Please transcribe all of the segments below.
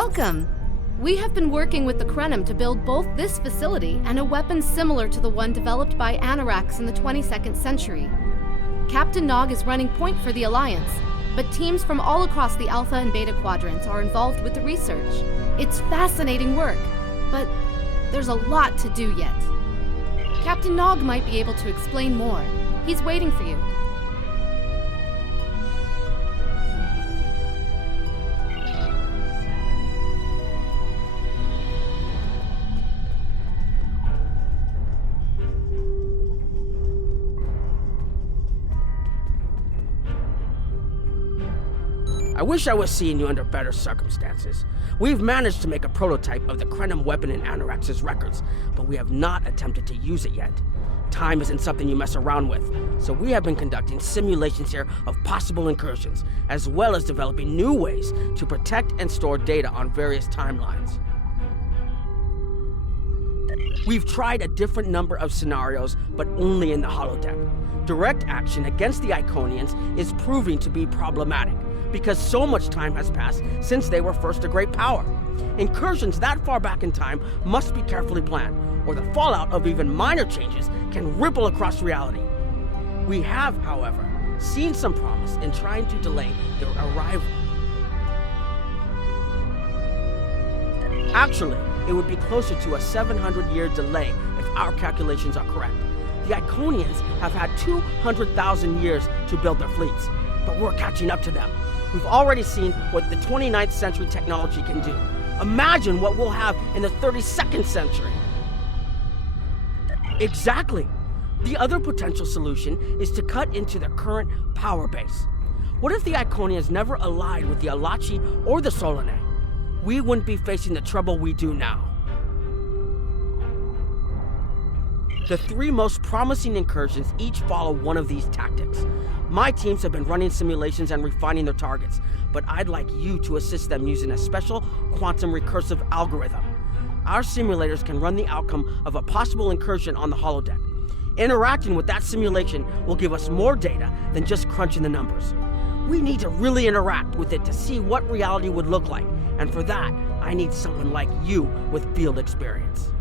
Welcome! We have been working with the Krenim to build both this facility and a weapon similar to the one developed by Anoraks in the 22nd century. Captain Nog is running point for the Alliance, but teams from all across the Alpha and Beta quadrants are involved with the research. It's fascinating work, but there's a lot to do yet. Captain Nog might be able to explain more. He's waiting for you. I wish I was seeing you under better circumstances. We've managed to make a prototype of the Krenim weapon in Anoraks' records, but we have not attempted to use it yet. Time isn't something you mess around with, so we have been conducting simulations here of possible incursions, as well as developing new ways to protect and store data on various timelines. We've tried a different number of scenarios, but only in the holodeck. Direct action against the Iconians is proving to be problematic, because so much time has passed since they were first a great power. Incursions that far back in time must be carefully planned, or the fallout of even minor changes can ripple across reality. We have, however, seen some promise in trying to delay their arrival. Actually, it would be closer to a 700-year delay if our calculations are correct. The Iconians have had 200,000 years to build their fleets, but we're catching up to them. We've already seen what the 29th century technology can do. Imagine what we'll have in the 32nd century. Exactly. The other potential solution is to cut into their current power base. What if the Iconians never allied with the Alachi or the Solanae? We wouldn't be facing the trouble we do now. The three most promising incursions each follow one of these tactics. My teams have been running simulations and refining their targets, but I'd like you to assist them using a special quantum recursive algorithm. Our simulators can run the outcome of a possible incursion on the holodeck. Interacting with that simulation will give us more data than just crunching the numbers. We need to really interact with it to see what reality would look like, and for that, I need someone like you with field experience.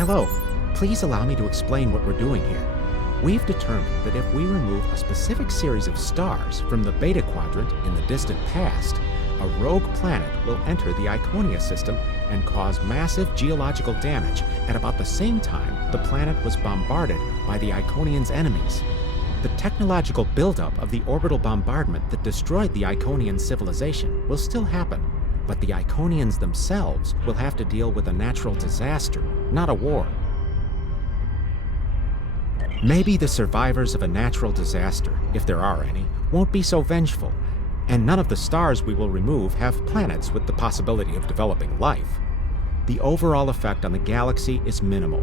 Hello. Please allow me to explain what we're doing here. We've determined that if we remove a specific series of stars from the Beta Quadrant in the distant past, a rogue planet will enter the Iconia system and cause massive geological damage at about the same time the planet was bombarded by the Iconians' enemies. The technological buildup of the orbital bombardment that destroyed the Iconian civilization will still happen, but the Iconians themselves will have to deal with a natural disaster, not a war. Maybe the survivors of a natural disaster, if there are any, won't be so vengeful, and none of the stars we will remove have planets with the possibility of developing life. The overall effect on the galaxy is minimal.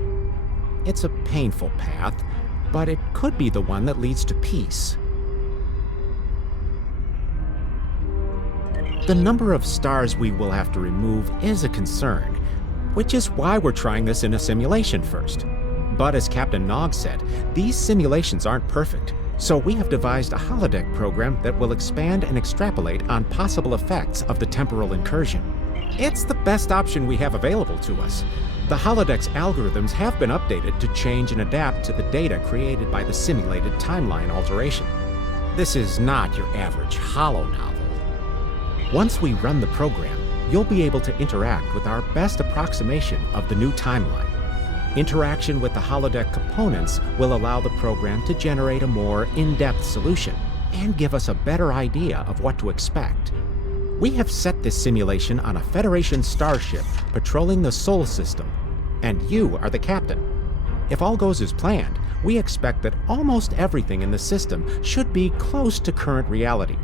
It's a painful path, but it could be the one that leads to peace. The number of stars we will have to remove is a concern, which is why we're trying this in a simulation first. But as Captain Nog said, these simulations aren't perfect, so we have devised a holodeck program that will expand and extrapolate on possible effects of the temporal incursion. It's the best option we have available to us. The holodeck's algorithms have been updated to change and adapt to the data created by the simulated timeline alteration. This is not your average holo novel. Once we run the program, you'll be able to interact with our best approximation of the new timeline. Interaction with the holodeck components will allow the program to generate a more in-depth solution and give us a better idea of what to expect. We have set this simulation on a Federation starship patrolling the Sol system, and you are the captain. If all goes as planned, we expect that almost everything in the system should be close to current reality.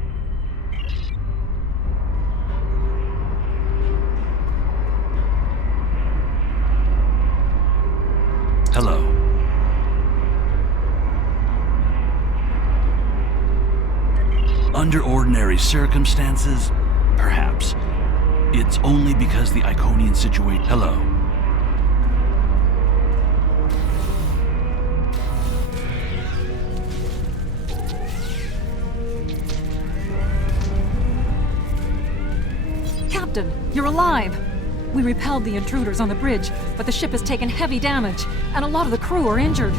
Hello. Under ordinary circumstances, perhaps. It's only because the Iconian situation. Hello. Captain, you're alive! We repelled the intruders on the bridge, but the ship has taken heavy damage, and a lot of the crew are injured.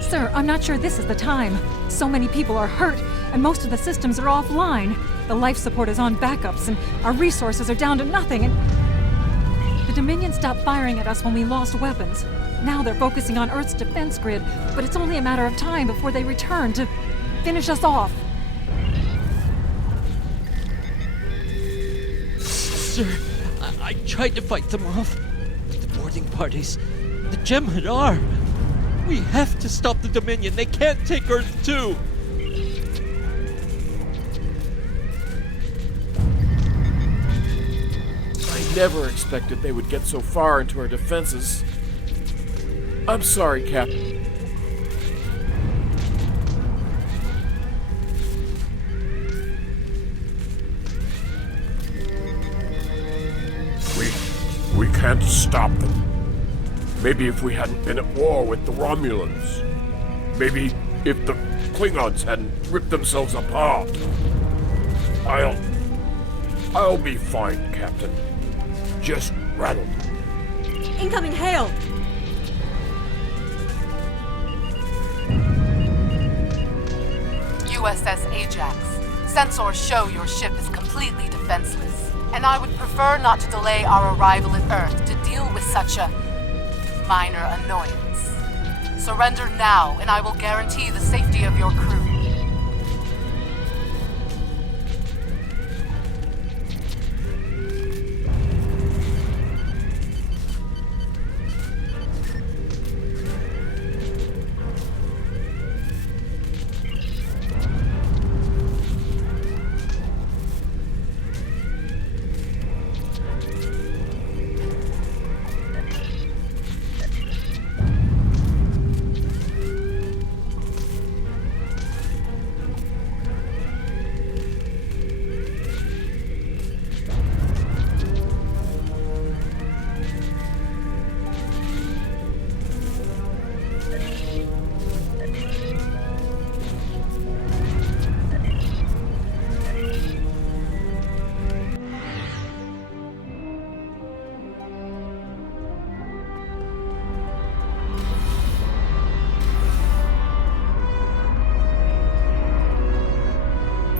Sir, I'm not sure this is the time. So many people are hurt, and most of the systems are offline. The life support is on backups, and our resources are down to nothing, and... The Dominion stopped firing at us when we lost weapons. Now they're focusing on Earth's defense grid, but it's only a matter of time before they return to finish us off. Sir, I tried to fight them off, but the boarding parties, the Jem'Had are. We have to stop the Dominion. They can't take Earth too. I never expected they would get so far into our defenses. I'm sorry, Captain. We can't stop them. Maybe if we hadn't been at war with the Romulans. Maybe if the Klingons hadn't ripped themselves apart. I'll be fine, Captain. Just rattle. Incoming hail! USS Ajax. Sensors show your ship is completely defenseless, and I would prefer not to delay our arrival at Earth to deal with such a minor annoyance. Surrender now, and I will guarantee the safety of your crew.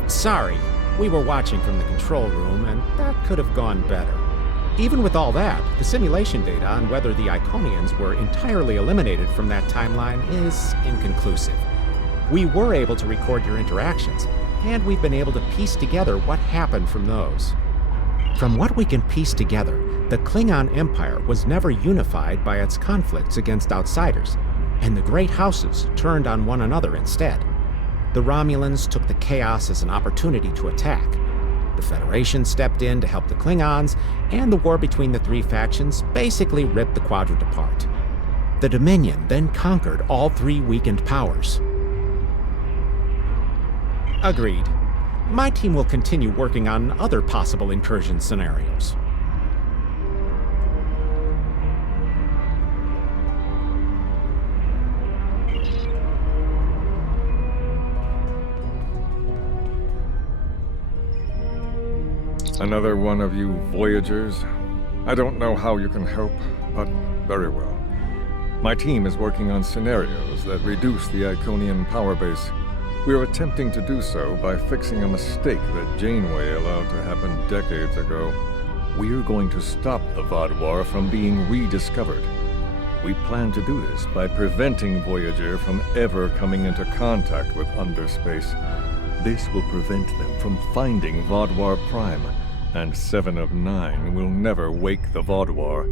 Sorry, we were watching from the control room, and that could have gone better. Even with all that, the simulation data on whether the Iconians were entirely eliminated from that timeline is inconclusive. We were able to record your interactions, and we've been able to piece together what happened from those. From what we can piece together, the Klingon Empire was never unified by its conflicts against outsiders, and the Great Houses turned on one another instead. The Romulans took the chaos as an opportunity to attack. The Federation stepped in to help the Klingons, and the war between the three factions basically ripped the Quadrant apart. The Dominion then conquered all three weakened powers. Agreed. My team will continue working on other possible incursion scenarios. Another one of you Voyagers? I don't know how you can help, but very well. My team is working on scenarios that reduce the Iconian power base. We are attempting to do so by fixing a mistake that Janeway allowed to happen decades ago. We are going to stop the Vaadwaur from being rediscovered. We plan to do this by preventing Voyager from ever coming into contact with underspace. This will prevent them from finding Vaadwaur Prime, and 7 of 9 will never wake the Vaadwaur.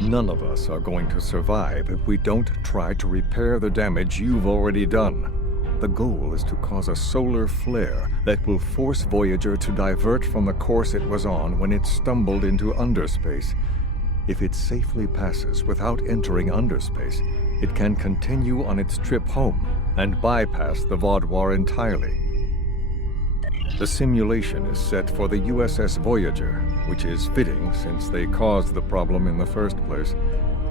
None of us are going to survive if we don't try to repair the damage you've already done. The goal is to cause a solar flare that will force Voyager to divert from the course it was on when it stumbled into underspace. If it safely passes without entering underspace, it can continue on its trip home and bypass the Vaadwaur entirely. The simulation is set for the USS Voyager, which is fitting since they caused the problem in the first place.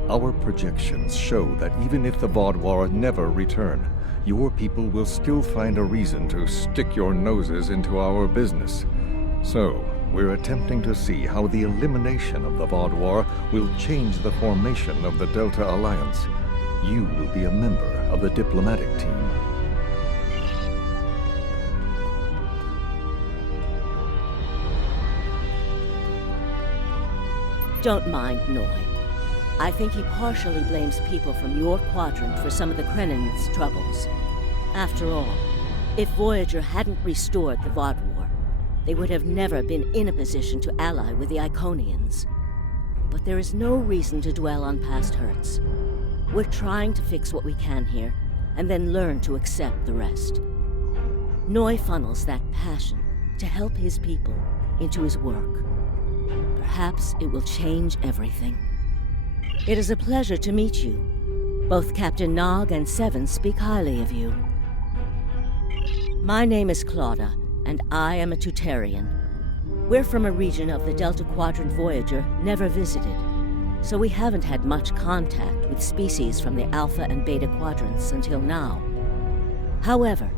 Our projections show that even if the Vaudouar never return, your people will still find a reason to stick your noses into our business. So, we're attempting to see how the elimination of the Vaudouar will change the formation of the Delta Alliance. You will be a member of the diplomatic team. Don't mind Noi. I think he partially blames people from your quadrant for some of the Krennin's troubles. After all, if Voyager hadn't restored the Vaudouar, they would have never been in a position to ally with the Iconians. But there is no reason to dwell on past hurts. We're trying to fix what we can here, and then learn to accept the rest. Noi funnels that passion to help his people into his work. Perhaps it will change everything. It is a pleasure to meet you. Both Captain Nog and Seven speak highly of you. My name is Claudia, and I am a Tutarian. We're from a region of the Delta Quadrant Voyager never visited, so we haven't had much contact with species from the Alpha and Beta quadrants until now. However,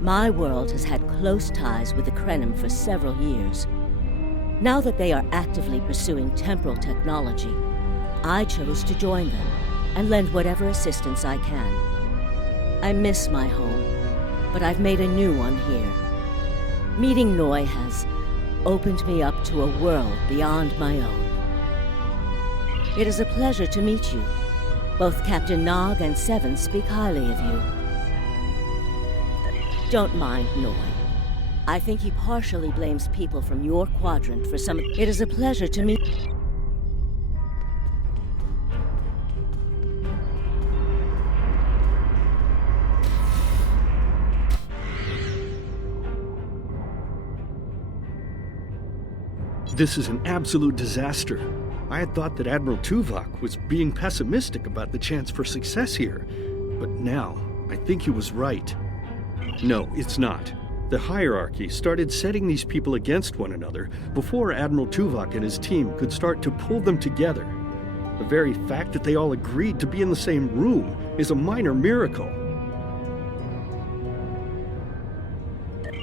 my world has had close ties with the Krenim for several years. Now that they are actively pursuing temporal technology, I chose to join them and lend whatever assistance I can. I miss my home, but I've made a new one here. Meeting Noi has opened me up to a world beyond my own. It is a pleasure to meet you. Both Captain Nog and Seven speak highly of you. Don't mind Noi. I think he partially blames people from your quadrant for some... It is a pleasure to meet... This is an absolute disaster. I had thought that Admiral Tuvok was being pessimistic about the chance for success here. But now, I think he was right. No, it's not. The hierarchy started setting these people against one another before Admiral Tuvok and his team could start to pull them together. The very fact that they all agreed to be in the same room is a minor miracle.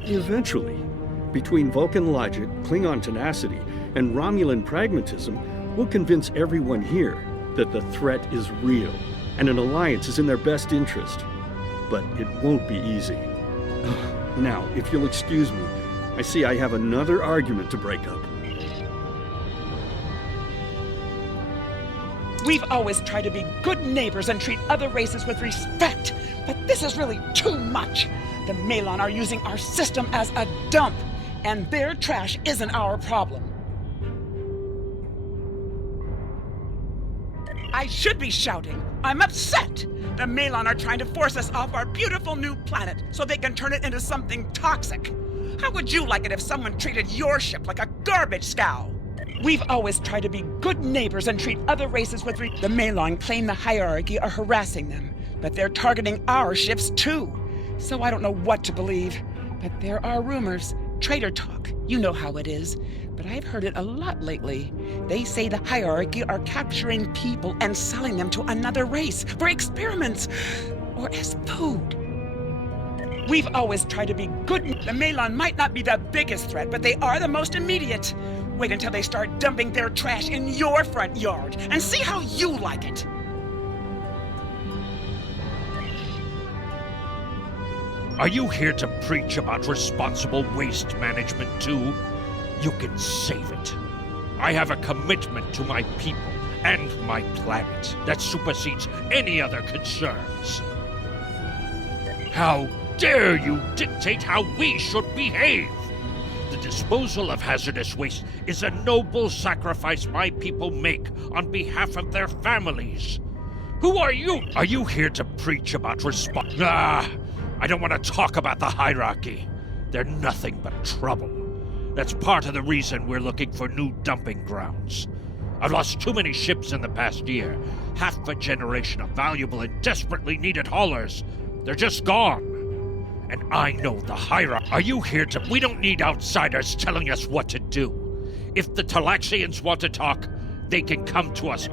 Eventually, between Vulcan logic, Klingon tenacity, and Romulan pragmatism, we'll convince everyone here that the threat is real and an alliance is in their best interest. But it won't be easy. Now, if you'll excuse me, I see I have another argument to break up. We've always tried to be good neighbors and treat other races with respect, but this is really too much. The Malon are using our system as a dump, and their trash isn't our problem. I should be shouting. I'm upset. The Malon are trying to force us off our beautiful new planet so they can turn it into something toxic. How would you like it if someone treated your ship like a garbage scow? We've always tried to be good neighbors and treat other races with The Malon claim the hierarchy are harassing them, but they're targeting our ships too. So I don't know what to believe, but there are rumors. Traitor talk, you know how it is, but I've heard it a lot lately. They say the hierarchy are capturing people and selling them to another race for experiments or as food. We've always tried to be good. The Malon might not be the biggest threat, but they are the most immediate. Wait until they start dumping their trash in your front yard and see how you like it. Are you here to preach about responsible waste management too? You can save it. I have a commitment to my people and my planet that supersedes any other concerns. How dare you dictate how we should behave? The disposal of hazardous waste is a noble sacrifice my people make on behalf of their families. Who are you? Are you here to preach about I don't want to talk about the hierarchy. They're nothing but trouble. That's part of the reason we're looking for new dumping grounds. I've lost too many ships in the past year. Half a generation of valuable and desperately needed haulers. They're just gone. And I know the hierarchy. Are you here to... We don't need outsiders telling us what to do. If the Talaxians want to talk, they can come to us.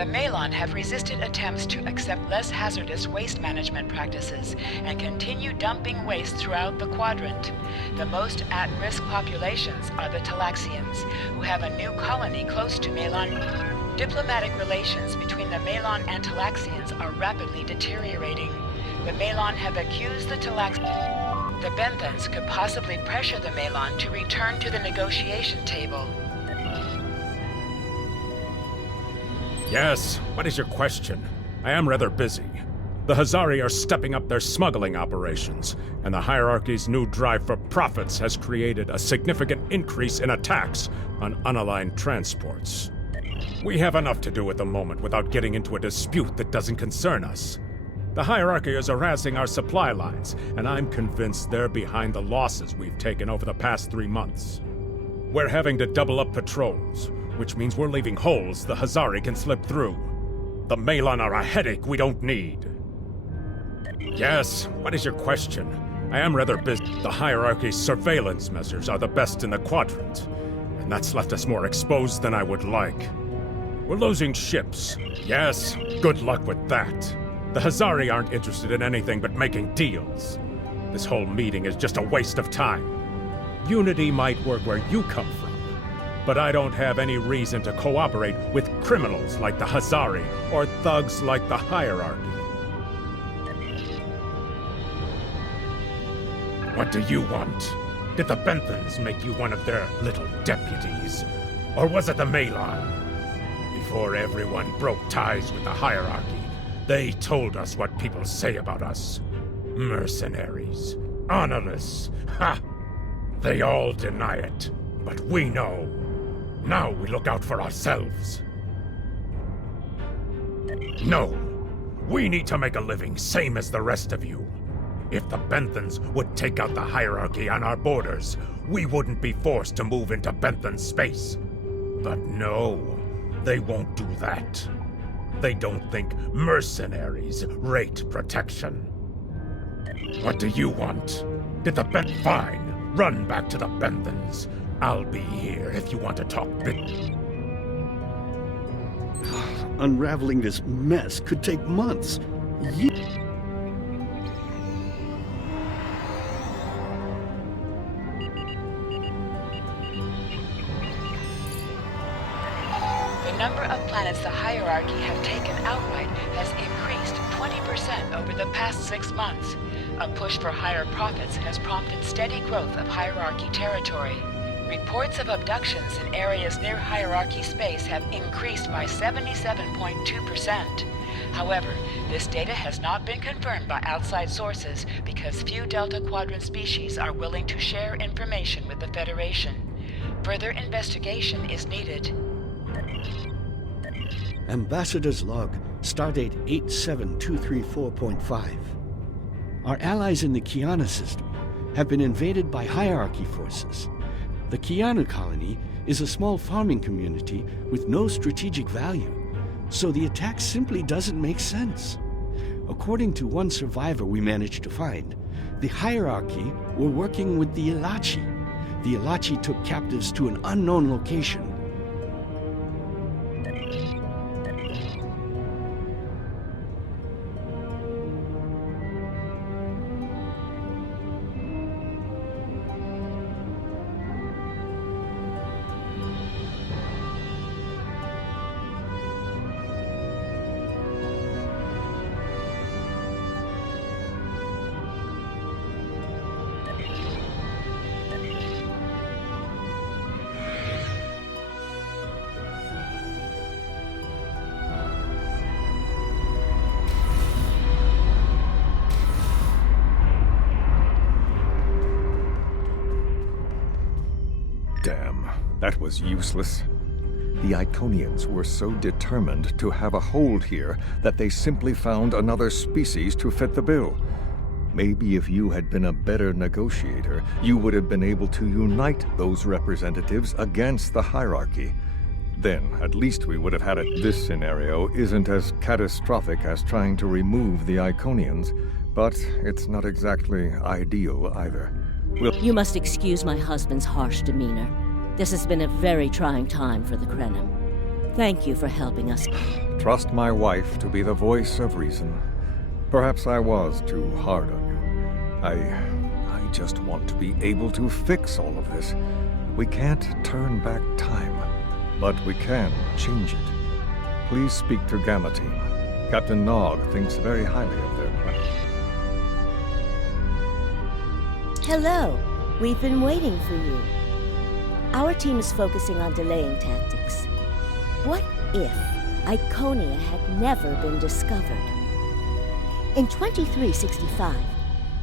The Malon have resisted attempts to accept less hazardous waste management practices and continue dumping waste throughout the quadrant. The most at-risk populations are the Talaxians, who have a new colony close to Malon. Diplomatic relations between the Malon and Talaxians are rapidly deteriorating. The Malon have accused the Talaxians. The Benthans could possibly pressure the Malon to return to the negotiation table. Yes, what is your question? I am rather busy. The Hazari are stepping up their smuggling operations, and the hierarchy's new drive for profits has created a significant increase in attacks on unaligned transports. We have enough to do at the moment without getting into a dispute that doesn't concern us. The hierarchy is harassing our supply lines, and I'm convinced they're behind the losses we've taken over the past 3 months. We're having to double up patrols, which means we're leaving holes the Hazari can slip through. The Malon are a headache we don't need. Yes, what is your question? I am rather busy. The hierarchy's surveillance measures are the best in the quadrant, and that's left us more exposed than I would like. We're losing ships. Yes, good luck with that. The Hazari aren't interested in anything but making deals. This whole meeting is just a waste of time. Unity might work where you come from, but I don't have any reason to cooperate with criminals like the Hazari or thugs like the hierarchy. What do you want? Did the Benthans make you one of their little deputies? Or was it the Malon? Before everyone broke ties with the hierarchy, they told us what people say about us. Mercenaries. Honorless. Ha! They all deny it, but we know. Now we look out for ourselves. No. We need to make a living, same as the rest of you. If the Benthans would take out the hierarchy on our borders, we wouldn't be forced to move into Benthan space. But no, they won't do that. They don't think mercenaries rate protection. What do you want? Did the Fine. Run back to the Benthans. I'll be here if you want to talk Unraveling this mess could take months. The number of planets the hierarchy have taken outright has increased 20% over the past 6 months. A push for higher profits has prompted steady growth of hierarchy territory. Reports of abductions in areas near hierarchy space have increased by 77.2%. However, this data has not been confirmed by outside sources because few Delta Quadrant species are willing to share information with the Federation. Further investigation is needed. Ambassador's log, stardate 87234.5. Our allies in the Kiana system have been invaded by hierarchy forces. The Kiana colony is a small farming community with no strategic value, so the attack simply doesn't make sense. According to one survivor we managed to find, the hierarchy were working with the Ilachi. The Ilachi took captives to an unknown location. Damn, that was useless. The Iconians were so determined to have a hold here that they simply found another species to fit the bill. Maybe if you had been a better negotiator, you would have been able to unite those representatives against the hierarchy. Then, at least we would have had it. This scenario isn't as catastrophic as trying to remove the Iconians, but it's not exactly ideal either. You must excuse my husband's harsh demeanor. This has been a very trying time for the Krenim. Thank you for helping us. trust my wife to be the voice of reason. Perhaps I was too hard on you. I just want to be able to fix all of this. We can't turn back time, but we can change it. Please speak to Gamma Team. Captain Nog thinks very highly of their plan. Hello. We've been waiting for you. Our team is focusing on delaying tactics. What if Iconia had never been discovered? In 2365,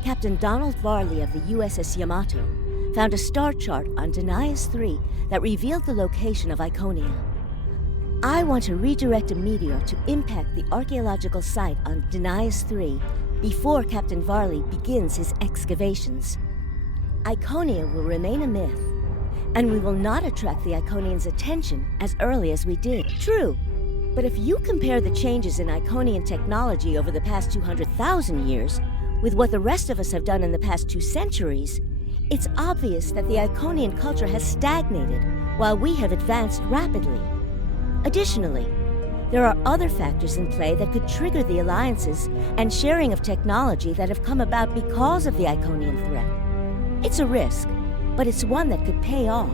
Captain Donald Varley of the USS Yamato found a star chart on Denias 3 that revealed the location of Iconia. I want to redirect a meteor to impact the archaeological site on Denias 3 before Captain Varley begins his excavations. Iconia will remain a myth, and we will not attract the Iconians' attention as early as we did. True, but if you compare the changes in Iconian technology over the past 200,000 years with what the rest of us have done in the past 2 centuries, it's obvious that the Iconian culture has stagnated while we have advanced rapidly. Additionally, there are other factors in play that could trigger the alliances and sharing of technology that have come about because of the Iconian threat. It's a risk, but it's one that could pay off.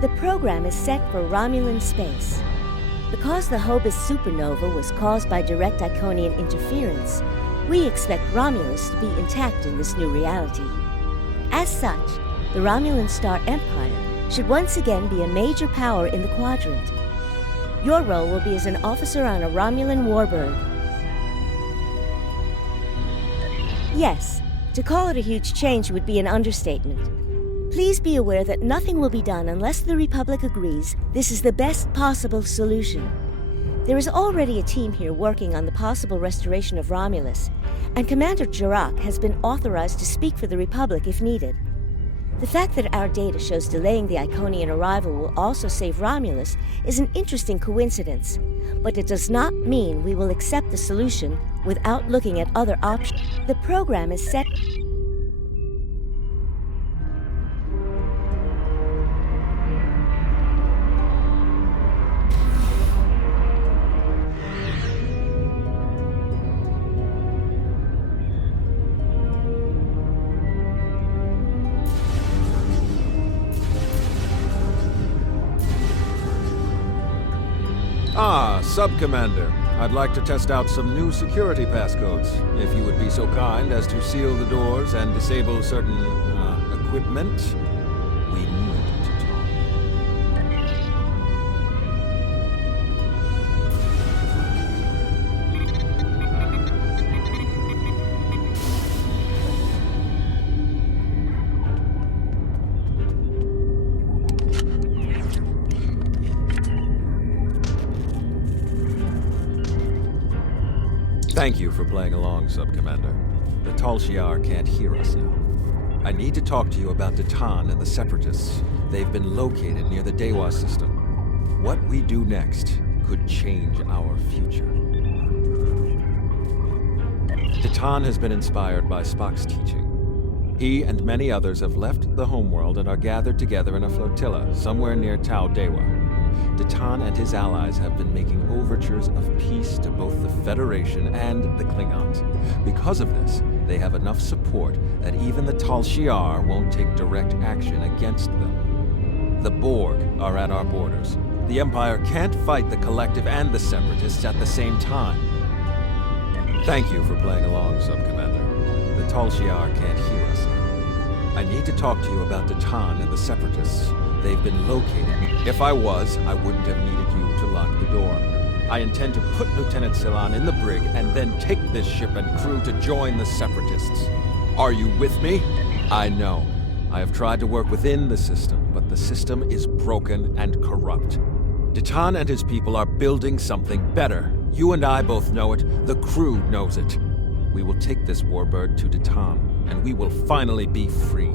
The program is set for Romulan space. Because the Hobus supernova was caused by direct Iconian interference, we expect Romulus to be intact in this new reality. As such, the Romulan Star Empire should once again be a major power in the quadrant. Your role will be as an officer on a Romulan warbird. Yes, to call it a huge change would be an understatement. Please be aware that nothing will be done unless the Republic agrees this is the best possible solution. There is already a team here working on the possible restoration of Romulus, and Commander Jirak has been authorized to speak for the Republic if needed. The fact that our data shows delaying the Iconian arrival will also save Romulus is an interesting coincidence, but it does not mean we will accept the solution without looking at other options. The program is set... Sub-Commander, I'd like to test out some new security passcodes, if you would be so kind as to seal the doors and disable certain, equipment. We need to talk. Thank you for playing along, Sub-Commander. The Tal Shiar can't hear us now. I need to talk to you about Datan and the Separatists. They've been located near the Dewa system. What we do next could change our future. Datan has been inspired by Spock's teaching. He and many others have left the homeworld and are gathered together in a flotilla somewhere near Tau Dewa. Datan and his allies have been making overtures of peace to both the Federation and the Klingons. Because of this, they have enough support that even the Tal Shiar won't take direct action against them. The Borg are at our borders. The Empire can't fight the Collective and the Separatists at the same time. Thank you for playing along, Sub-Commander. The Tal Shiar can't hear us now. I need to talk to you about Datan and the Separatists. They've been located. If I was, I wouldn't have needed you to lock the door. I intend to put Lieutenant Silan in the brig and then take this ship and crew to join the Separatists. Are you with me? I know. I have tried to work within the system, but the system is broken and corrupt. Datan and his people are building something better. You and I both know it. The crew knows it. We will take this warbird to Datan, and we will finally be free.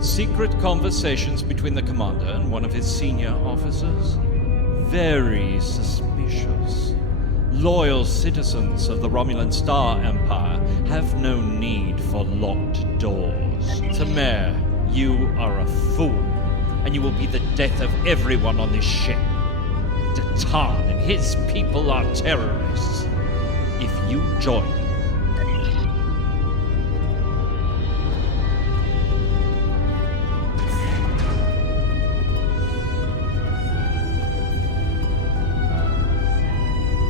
Secret secret conversations between the commander and one of his senior officers. Very suspicious. Loyal citizens of the Romulan Star Empire have no need for locked doors. Tamer, you are a fool, and you will be the death of everyone on this ship. Datan and his people are terrorists. If you join them,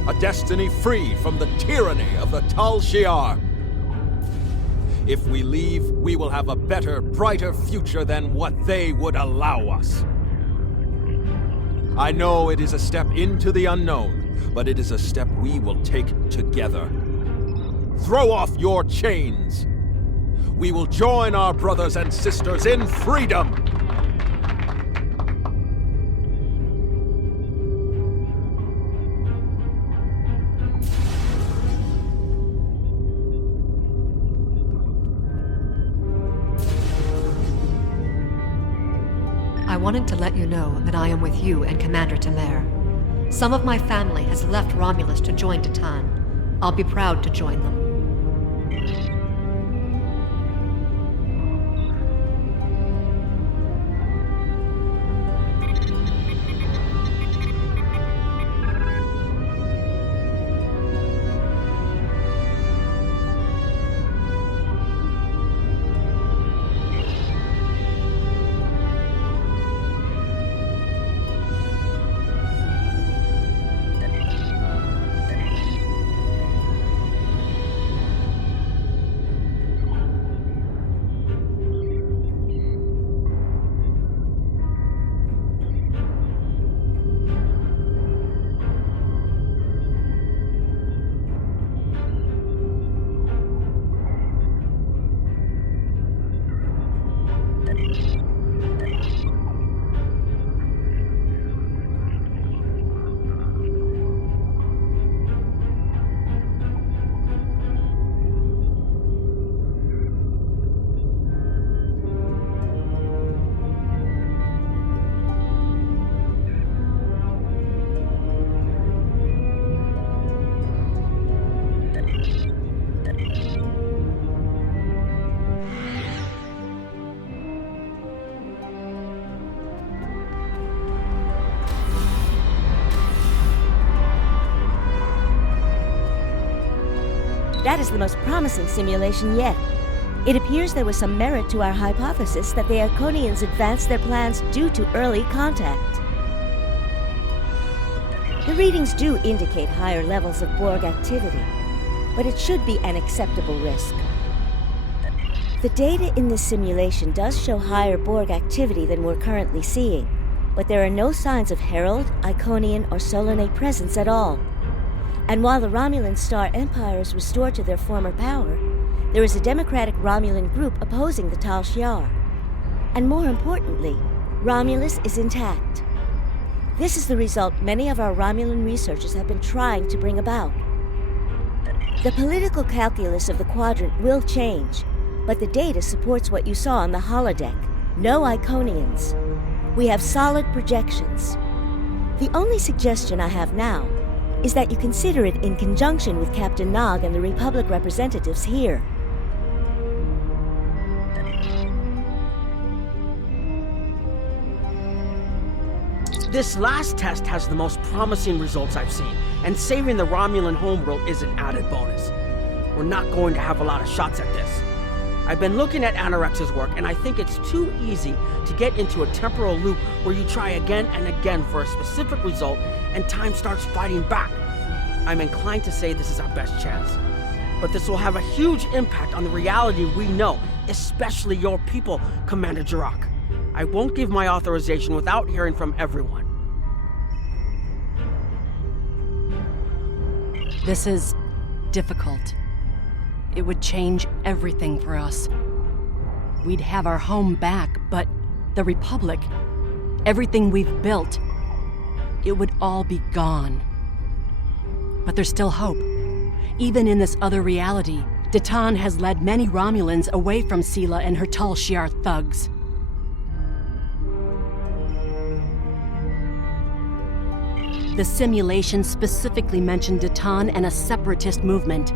a destiny free from the tyranny of the Tal Shiar. If we leave, we will have a better, brighter future than what they would allow us. I know it is a step into the unknown, but it is a step we will take together. Throw off your chains. We will join our brothers and sisters in freedom. I wanted to let you know that I am with you and Commander Tamer. Some of my family has left Romulus to join Datan. I'll be proud to join them. That is the most promising simulation yet. It appears there was some merit to our hypothesis that the Iconians advanced their plans due to early contact. The readings do indicate higher levels of Borg activity, but it should be an acceptable risk. The data in this simulation does show higher Borg activity than we're currently seeing, but there are no signs of Herald, Iconian, or Solanae presence at all. And while the Romulan Star Empire is restored to their former power, there is a democratic Romulan group opposing the Tal Shiar. And more importantly, Romulus is intact. This is the result many of our Romulan researchers have been trying to bring about. The political calculus of the Quadrant will change, but the data supports what you saw on the holodeck. No Iconians. We have solid projections. The only suggestion I have now is that you consider it in conjunction with Captain Nog and the Republic representatives here. This last test has the most promising results I've seen, and saving the Romulan homeworld is an added bonus. We're not going to have a lot of shots at this. I've been looking at Anorex's work, and I think it's too easy to get into a temporal loop where you try again and again for a specific result, and time starts fighting back. I'm inclined to say this is our best chance. But this will have a huge impact on the reality we know, especially your people, Commander Jirok. I won't give my authorization without hearing from everyone. This is difficult. It would change everything for us. We'd have our home back, but the Republic, everything we've built, it would all be gone. But there's still hope. Even in this other reality, Datan has led many Romulans away from Sela and her Tal Shiar thugs. The simulation specifically mentioned Datan and a separatist movement.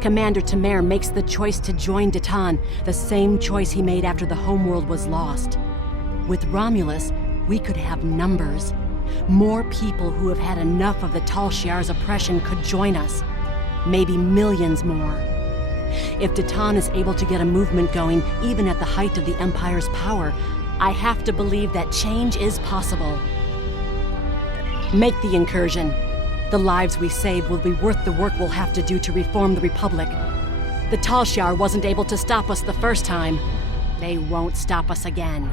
Commander Tamer makes the choice to join Datan, the same choice he made after the homeworld was lost. With Romulus, we could have numbers. More people who have had enough of the Tal Shiar's oppression could join us. Maybe millions more. If Datan is able to get a movement going, even at the height of the Empire's power, I have to believe that change is possible. Make the incursion. The lives we save will be worth the work we'll have to do to reform the Republic. The Tal Shiar wasn't able to stop us the first time. They won't stop us again.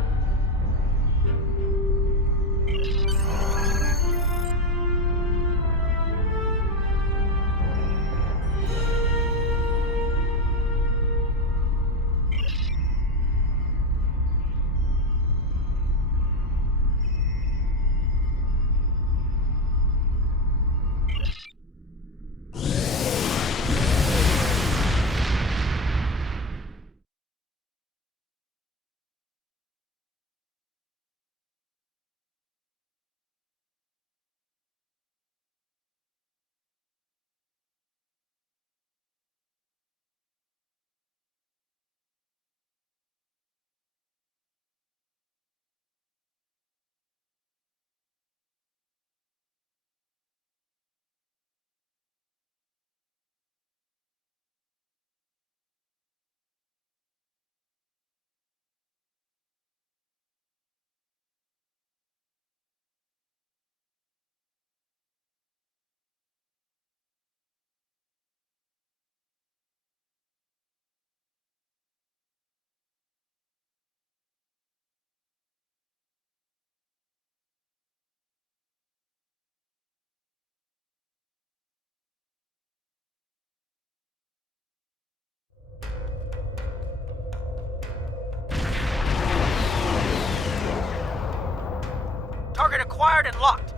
Target acquired and locked.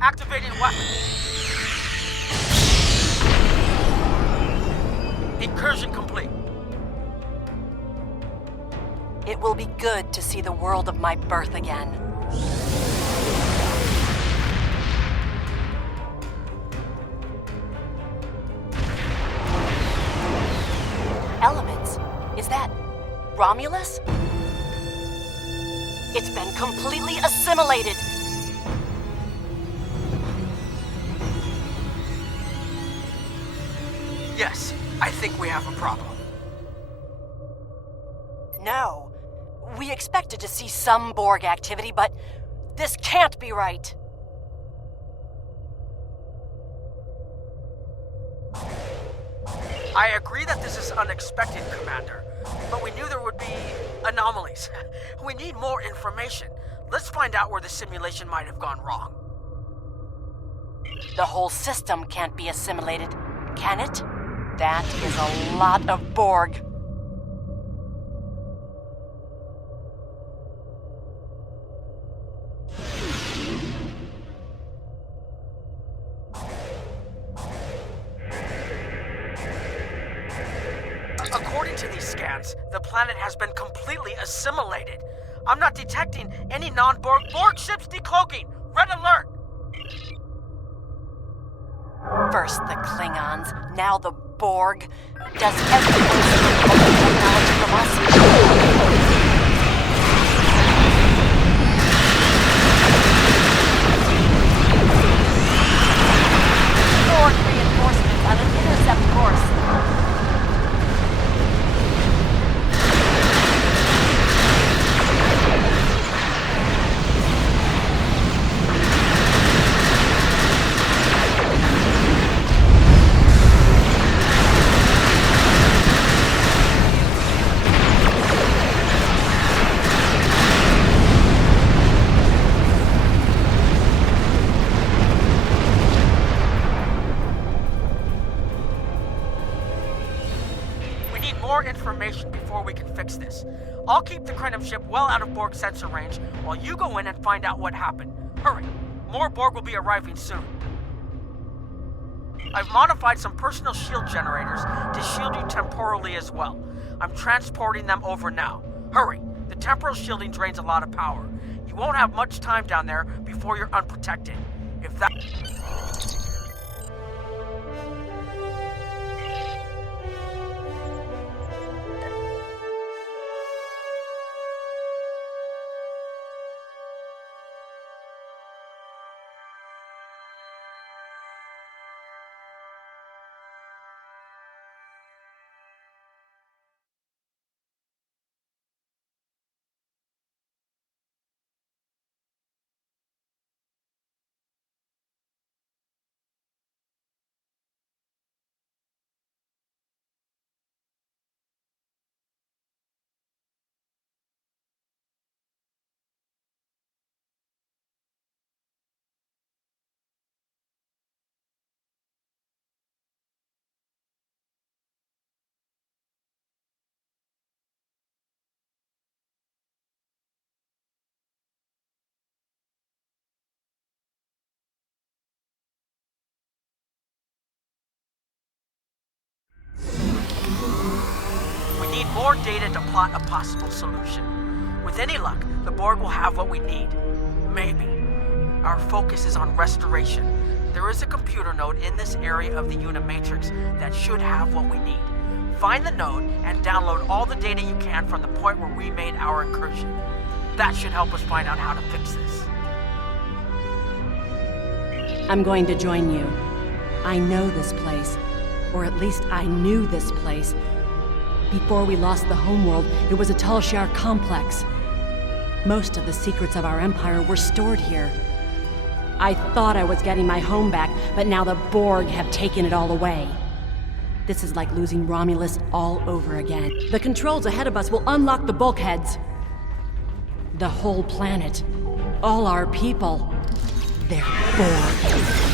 Activating weapon. Incursion complete. It will be good to see the world of my birth again. Elements? Is that Romulus? It's been completely assimilated. Yes, I think we have a problem. No. We expected to see some Borg activity, but this can't be right. I agree that this is unexpected, Commander, but we knew there would be anomalies. We need more information. Let's find out where the simulation might have gone wrong. The whole system can't be assimilated, can it? That is a lot of Borg. According to these scans, the planet has been completely assimilated. I'm not detecting any non-Borg ships decloaking. Red alert! First the Klingons, now the Borg. Does everyone steal technology from us? Borg reinforcements on an intercept course. Information before we can fix this. I'll keep the Krenim ship well out of Borg sensor range while you go in and find out what happened. Hurry! More Borg will be arriving soon. I've modified some personal shield generators to shield you temporally as well. I'm transporting them over now. Hurry! The temporal shielding drains a lot of power. You You won't have much time down there before you're unprotected. If that... We need more data to plot a possible solution. With any luck, the Borg will have what we need. Maybe. Our focus is on restoration. There is a computer node in this area of the Unimatrix that should have what we need. Find the node and download all the data you can from the point where we made our incursion. That should help us find out how to fix this. I'm going to join you. I know this place. Or at least I knew this place. Before we lost the homeworld, it was a Talshar complex. Most of the secrets of our empire were stored here. I thought I was getting my home back, but now the Borg have taken it all away. This is like losing Romulus all over again. The controls ahead of us will unlock the bulkheads. The whole planet. All our people. They're Borg.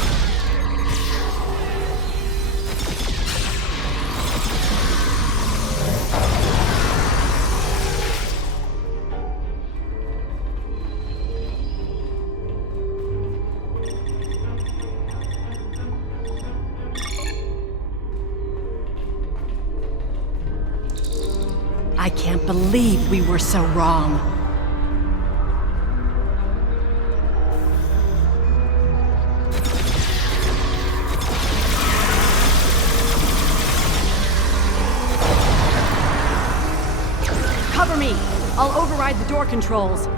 I can't believe we were so wrong. Cover me! I'll override the door controls.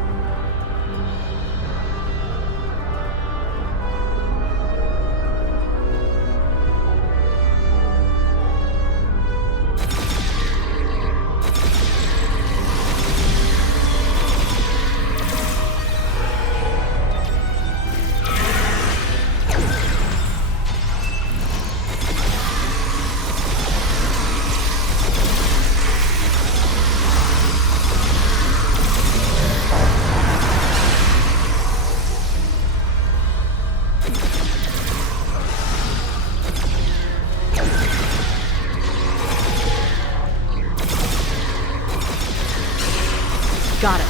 Got it.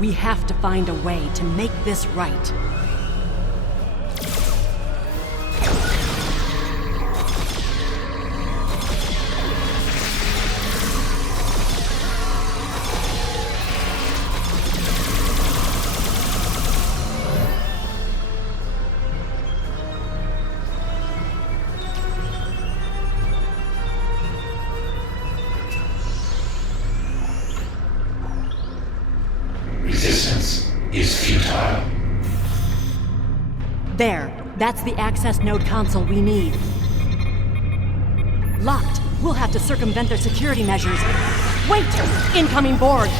We have to find a way to make this right. Resistance is futile. There. That's the access node console we need. Locked. We'll have to circumvent their security measures. Wait! Incoming Borg!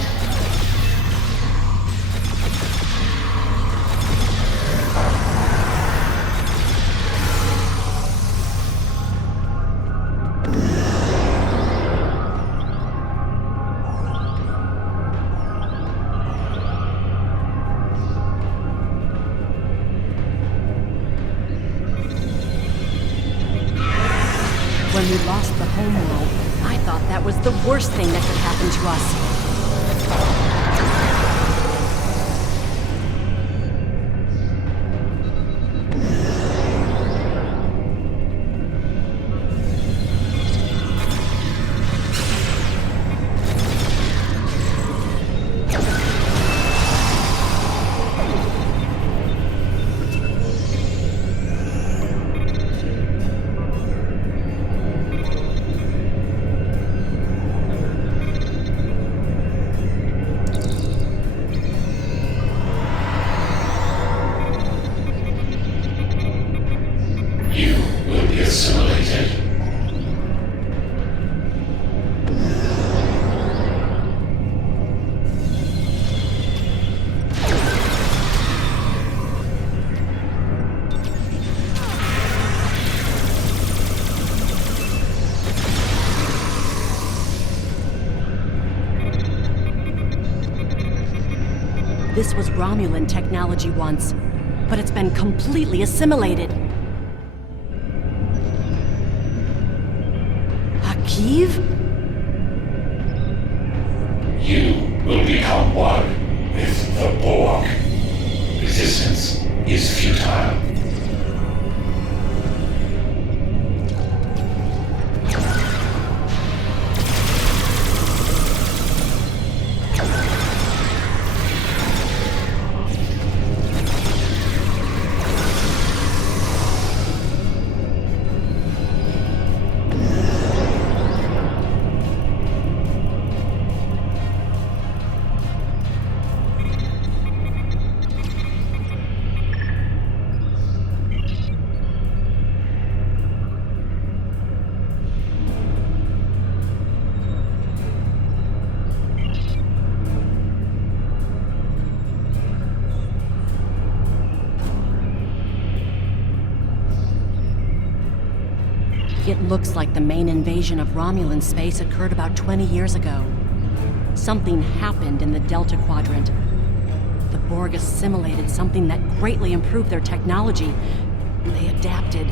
When we lost the homeworld, I thought that was the worst thing that could happen to us. This was Romulan technology once, but it's been completely assimilated. Akiv? You will become one with the Borg. Resistance is futile. It looks like the main invasion of Romulan space occurred about 20 years ago. Something happened in the Delta Quadrant. The Borg assimilated something that greatly improved their technology. They adapted,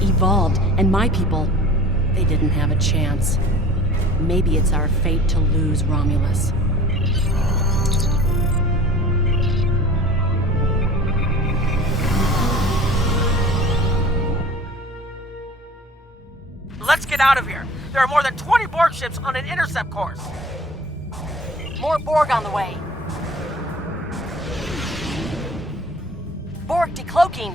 evolved, and my people, they didn't have a chance. Maybe it's our fate to lose Romulus. Let's get out of here. There are more than 20 Borg ships on an intercept course. More Borg on the way. Borg decloaking.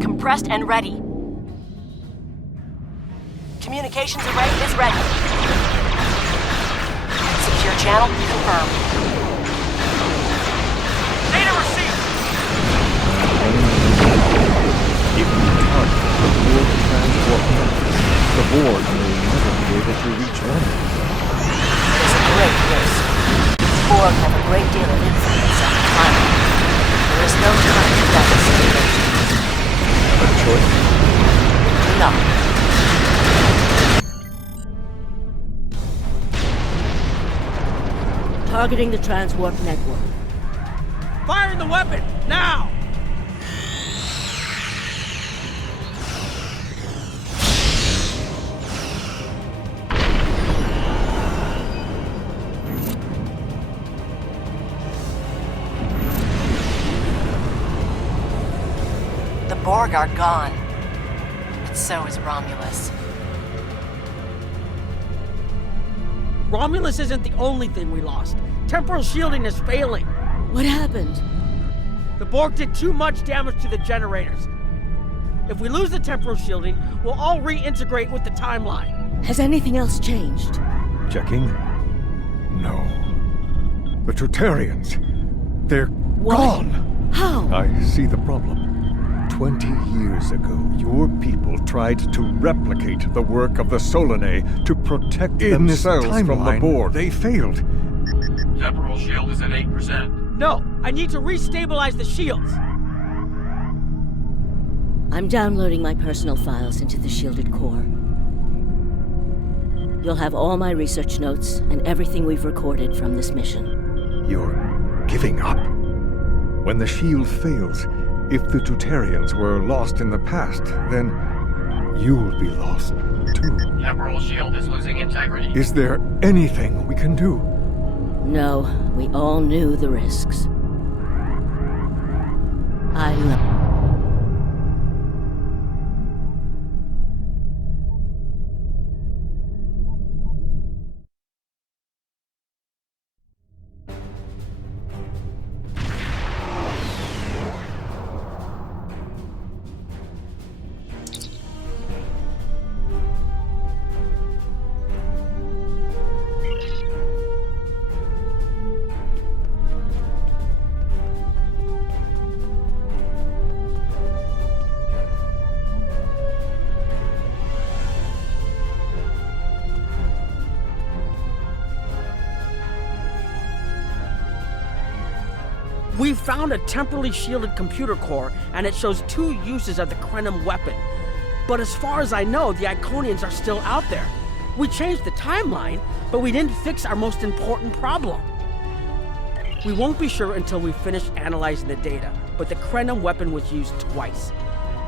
Compressed and ready. Communications array is ready. Secure channel confirmed. Data received! If we target the Borg transport network, the Borg may never be able to reach London. There's a great risk. Borg have a great deal of influence on the climate. There is no time to devastate. A choice? No. Targeting the transwarp network. Firing the weapon, now! Borg are gone, but so is Romulus. Romulus isn't the only thing we lost. Temporal shielding is failing. What happened? The Borg did too much damage to the generators. If we lose the temporal shielding, we'll all reintegrate with the timeline. Has anything else changed? Checking? No. The Tertarians. They're gone. How? I see the problem. 20 years ago, your people tried to replicate the work of the Solanae to protect themselves from the Borg. They failed. Temporal shield is at 8%. No, I need to restabilize the shields. I'm downloading my personal files into the shielded core. You'll have all my research notes and everything we've recorded from this mission. You're giving up? When the shield fails, If the Tutarians were lost in the past, then you'll be lost too. Temporal shield is losing integrity. Is there anything we can do? No, we all knew the risks. I love... We found a temporally shielded computer core, and it shows 2 uses of the Krenim weapon. But as far as I know, the Iconians are still out there. We changed the timeline, but we didn't fix our most important problem. We won't be sure until we finish analyzing the data, but the Krenim weapon was used twice.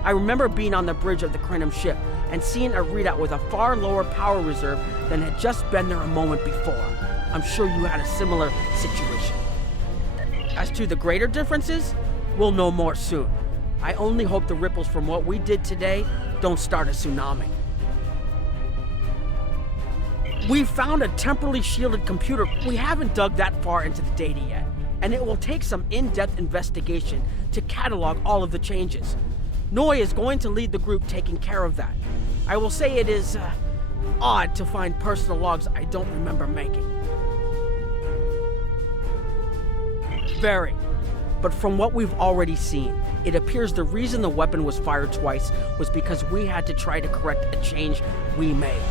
I remember being on the bridge of the Krenim ship and seeing a readout with a far lower power reserve than had just been there a moment before. I'm sure you had a similar situation. As to the greater differences, we'll know more soon. I only hope the ripples from what we did today don't start a tsunami. We found a temporally shielded computer. We haven't dug that far into the data yet, and it will take some in-depth investigation to catalog all of the changes. Noi is going to lead the group taking care of that. I will say it is odd to find personal logs I don't remember making. Very. But from what we've already seen, it appears the reason the weapon was fired twice was because we had to try to correct a change we made.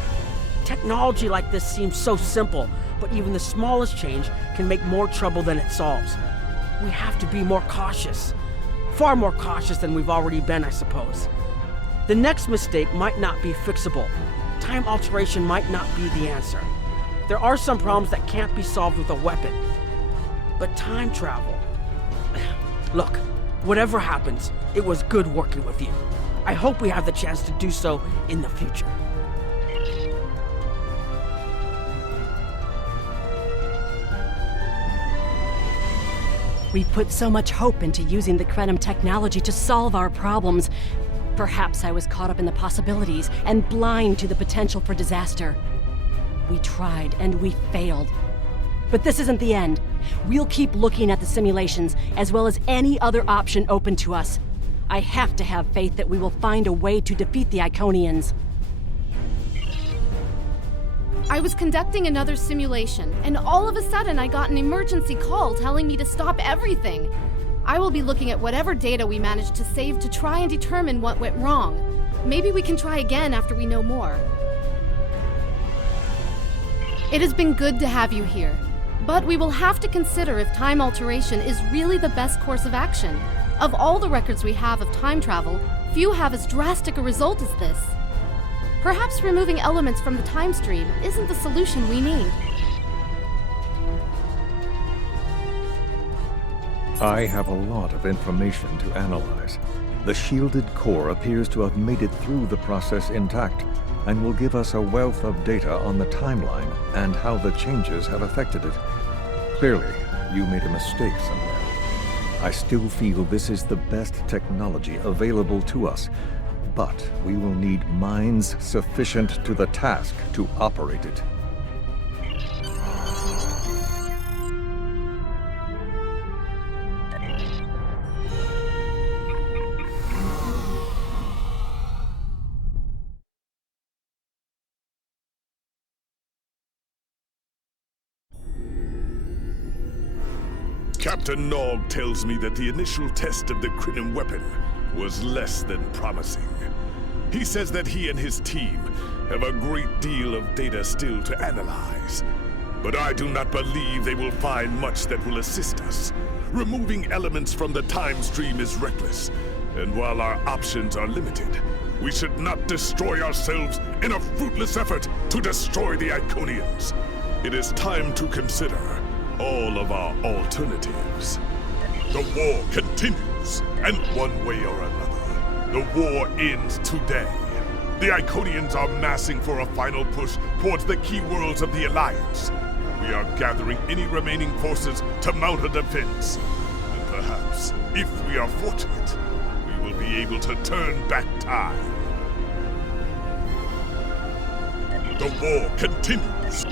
Technology like this seems so simple, but even the smallest change can make more trouble than it solves. We have to be more cautious. Far more cautious than we've already been, I suppose. The next mistake might not be fixable. Time alteration might not be the answer. There are some problems that can't be solved with a weapon. But time travel... Look, whatever happens, it was good working with you. I hope we have the chance to do so in the future. We put so much hope into using the Krenim technology to solve our problems. Perhaps I was caught up in the possibilities and blind to the potential for disaster. We tried and we failed. But this isn't the end. We'll keep looking at the simulations, as well as any other option open to us. I have to have faith that we will find a way to defeat the Iconians. I was conducting another simulation, and all of a sudden I got an emergency call telling me to stop everything. I will be looking at whatever data we managed to save to try and determine what went wrong. Maybe we can try again after we know more. It has been good to have you here. But we will have to consider if time alteration is really the best course of action. Of all the records we have of time travel, few have as drastic a result as this. Perhaps removing elements from the time stream isn't the solution we need. I have a lot of information to analyze. The shielded core appears to have made it through the process intact, and will give us a wealth of data on the timeline and how the changes have affected it. Clearly, you made a mistake somewhere. I still feel this is the best technology available to us, but we will need minds sufficient to the task to operate it. Captain Nog tells me that the initial test of the Krenim weapon was less than promising. He says that he and his team have a great deal of data still to analyze. But I do not believe they will find much that will assist us. Removing elements from the time stream is reckless, and while our options are limited, we should not destroy ourselves in a fruitless effort to destroy the Iconians. It is time to consider all of our alternatives. The war continues, and one way or another, the war ends today. The Iconians are massing for a final push towards the key worlds of the Alliance. We are gathering any remaining forces to mount a defense. And perhaps, if we are fortunate, we will be able to turn back time. The war continues.